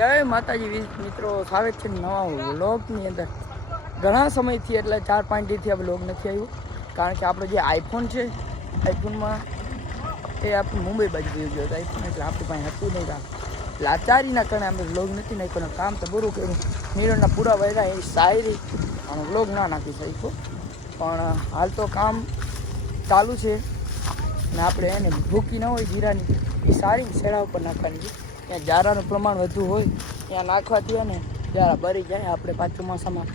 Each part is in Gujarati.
જય માતાજી મિત્રો, સ્વાગત છે નવા વ્લોગની અંદર. ઘણા સમયથી એટલે 4-5 દીથી આ વ્લોગ નથી આવ્યો, કારણ કે આપણો જે આઈફોન છે, આઈફોનમાં એ આપણે મુંબઈ બાજુ ગયો હતો આઈફોન, એટલે આપણી પાસે હતું નહીં કામ. લાચારીના કારણે આપણે વ્લોગ નથી નાખ્યો. કામ તો પૂરું કર્યું, મિરરના પૂરા વહેલા એ શાયરી અને વ્લોગ ના નાખી શક્યો. પણ હાલ તો કામ ચાલુ છે ને આપણે એને ભૂકી ન હોય જીરાની, એ સારી શેડા ઉપર નાખવાની છે. ત્યાં જારાનું પ્રમાણ વધુ હોય ત્યાં નાખવાથી હોય ને જારા ભરી જાય. આપણે 5 ચોમાસામાં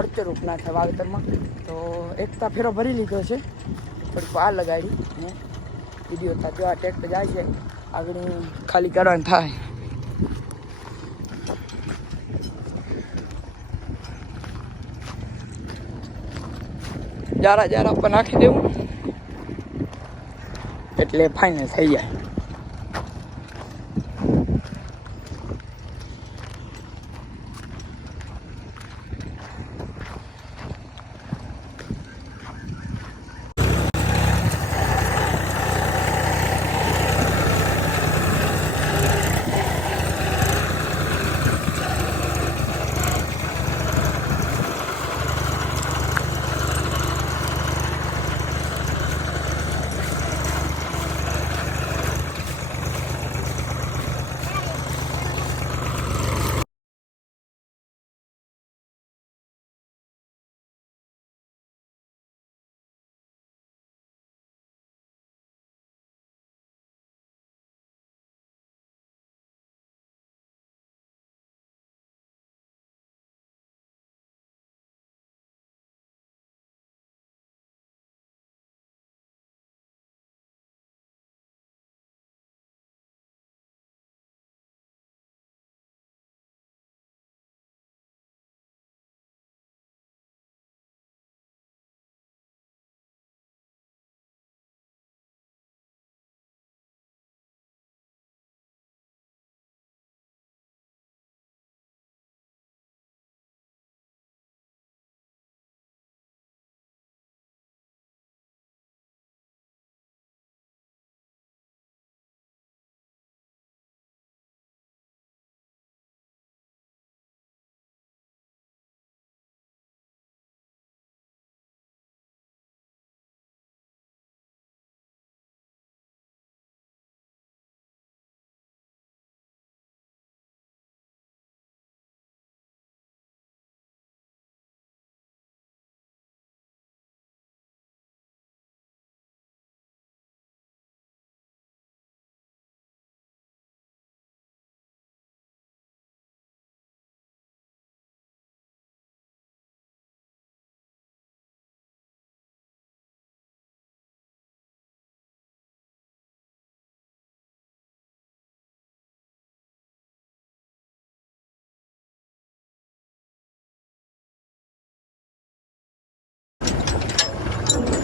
અડચરૂપ ના થાય વાવેતરમાં. તો એકતા ફેરો ભરી લીધો છે, થોડીક વાર લગાડી ને વિડીયો થતો આ ટ્રેક્ટર જાય છે આગળ ખાલી કરવાનું થાય. જારા ઉપર નાખી દેવું એટલે ફાઇનલ થઈ જાય.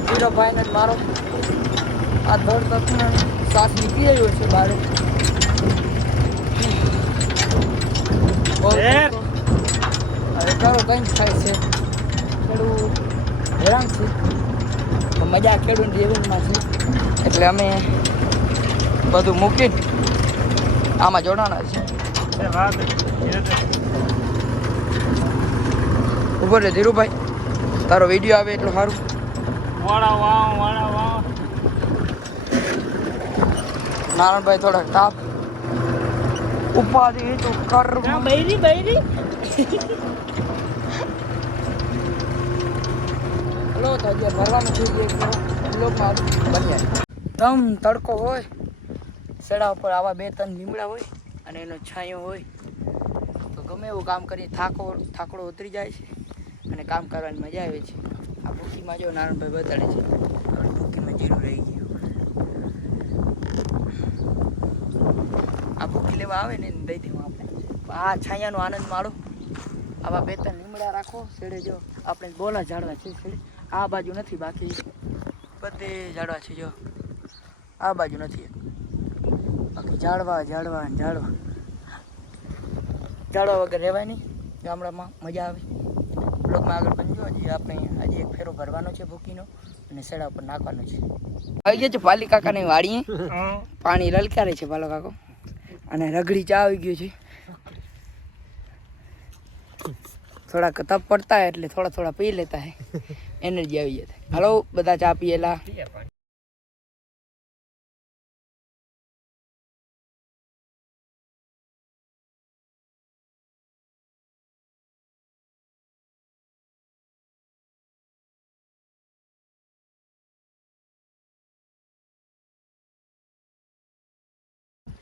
જીરો ફાઇનલ મારો આ ધડ તકનો શ્વાસ નીકળી આવ્યો છે બહાર. હવે કરો કંઈ થાય છે, ખેડૂત હેરાન છે. મજા ખેડૂત જીવનમાં છે એટલે અમે બધું મૂકીને આમાં જોડાણા છે. ઉભો રે ધીરુભાઈ, તારો વિડીયો આવે એટલું સારું. નારાયણભાઈ થોડાક તાપ ઉપાધિ તો કર બૈરી હલો તો જે ભરવાનું છે બ્લોકમાં બન્યા. દમ તડકો હોય, સેડા ઉપર આવા 2-3 લીમડા હોય અને એનો છાંયો હોય તો ગમે એવું કામ કરી થાકડો ઉતરી જાય છે અને કામ કરવાની મજા આવે છે. આ ભૂકીમાં જો નારાયણભાઈ બતાડે છે, ભૂકીમાં જીરું રહી ગયું. આ ભૂકી લેવા આવે ને દઈ દેવું આપણે. આ છાયાનો આનંદ માણો. આવા 2-3 લીમડા રાખો છેડે. જો આપણે બોલા ઝાડવા છે છેડે, આ બાજુ નથી, બાકી બધે ઝાડવા છે. જો આ બાજુ નથી, બાકી ઝાડવા વગર રહેવાય નહીં. ગામડામાં મજા આવે. બ્લોકમાં આગળ બનજો. હજી આપણે આજે એક ફેરો ભરવાનો છે ભૂકીનો અને સેડા ઉપર નાખવાનો છે. આવી ગયા છે પાલી કાકાની વાડીએ. પાણી લલકારે છે પાલો કાકો અને રગડી ચા આવી ગયું છે. થોડા તપ પડતા है એટલે થોડા થોડા પી લેતા है એનર્જી આવી જાય હાલો બધા ચા પીએલા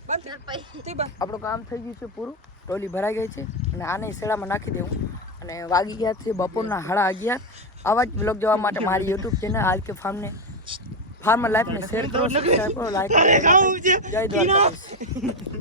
આપણું કામ થઈ ગયું છે પૂરું ટોલી ભરાઈ ગઈ છે અને આને શેડામાં નાખી દેવું અને વાગી ગયા છે બપોરના 11:30 આવા જ બ્લોગ જોવા માટે મારી યુટ્યુબ ચેનલ આજ કે ફાર્મર લાઈફને શેર કરો સબસ્ક્રાઈબ કરો લાઈક કરો જય દ્વારકાધીશ